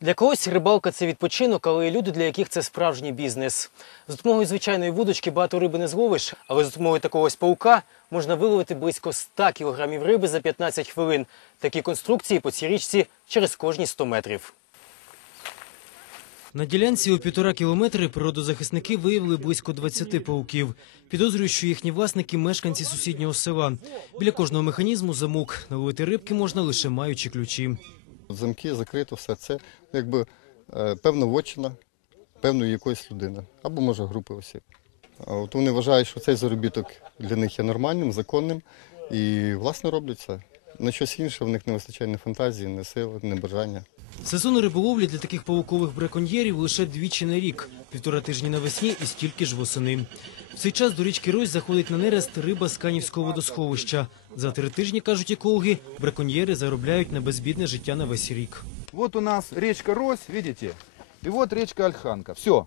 Для когось рибалка це відпочинок, але є люди, для яких це справжній бізнес. За допомогою звичайної вудочки багато риби не зловиш, але за допомогою такого ось паука можна виловити близько 100 кілограмів риби за 15 хвилин. Такі конструкції по цій річці через кожні 100 метрів. На ділянці у півтора кілометри природозахисники виявили близько 20 пауків. Підозрюють, що їхні власники – мешканці сусіднього села. Біля кожного механізму замок. Наловити рибки можна лише маючи ключі. Замки закрито, все це ну, якби е, певна вочина, певної якоїсь людини або може групи осіб. От вони вважають, що цей заробіток для них є нормальним, законним і власне роблять це. На щось інше в них не вистачає ні фантазії, ні сили, ні бажання. Сезон риболовлі для таких павукових браконьєрів лише двічі на рік, півтора тижні навесні і стільки ж восени. В цей час до річки Рось заходить на нерест риба з Канівського водосховища. За три тижні, кажуть екологи, браконьєри заробляють на безбідне життя на весь рік. Вот у нас речка Рось, видите? И вот речка Ольханка. Все.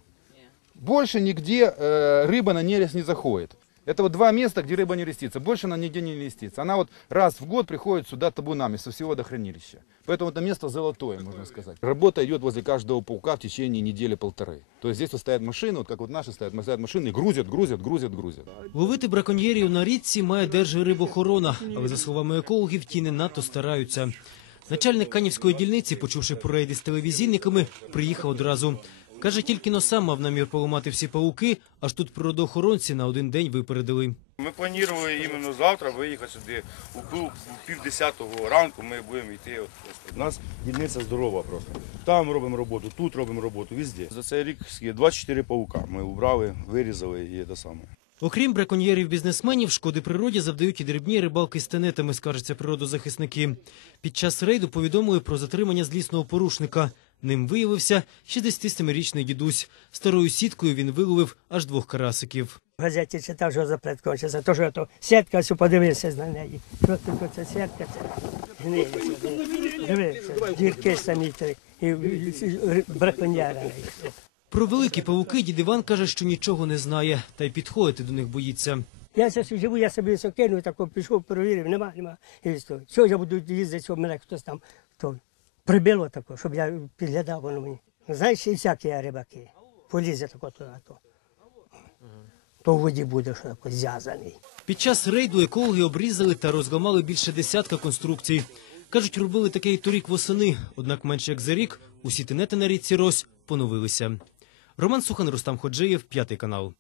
Больше нигде э, рыба на нерест не заходит. Это вот два места, где рыба не рестится. Больше она нигде не рестится. Она вот раз в год приходит сюда табунами со всего водохранилища. Поэтому это место золотое, можно сказать. Работа идет возле каждого паука в течение недели-полторы. То есть здесь вот стоят машины, вот как вот наши стоят, стоят машины и грузят, грузят, грузят, грузят. Ловити браконьєрів на річці має Держрибохорона, але за словами екологів, ті не надто стараються. Начальник Канівської дільниці, почувши про рейди з телевізійниками, приїхав одразу. Каже, тільки но сам мав намір поламати всі пауки, аж тут природоохоронці на один день випередили. Ми планували іменно завтра виїхати сюди у пів, пів десятого ранку. Ми будемо йти. От, у нас дільниця здорова просто. Там робимо роботу, тут робимо роботу, везде. За цей рік скільки? 24 паука. Ми убрали, вирізали і те саме. Окрім браконьєрів-бізнесменів, шкоди природі завдають і дрібні рибалки з тенетами, скаржаться природозахисники. Під час рейду повідомили про затримання злісного порушника. Ним виявився 67-річний дідусь. Старою сіткою він виловив аж двох карасиків. В газеті читав, що запрет кончиться. То, що то сітка, ось подивився на неї. Що таке ця сітка? Це гниється. Дивився, дірки самі три. І, браконьєра. Про великі павуки дід Іван каже, що нічого не знає, та й підходити до них боїться. Я зараз живу, я собі все кинув, тако пішов, перевірив, нема, нема. Що, що я буду їздити, щоб мене хтось там то, прибило тако, щоб я підглядав воно мені. Знаєш, і всякі рибаки. Полізе тако туди, то. То в воді буде, зв'язаний. Під час рейду екологи обрізали та розламали більше десятка конструкцій. Кажуть, робили таке і торік восени, однак менше як за рік усі тенети на річці Рось поновилися. Роман Сухан, Рустам Ходжиєв, п'ятий канал.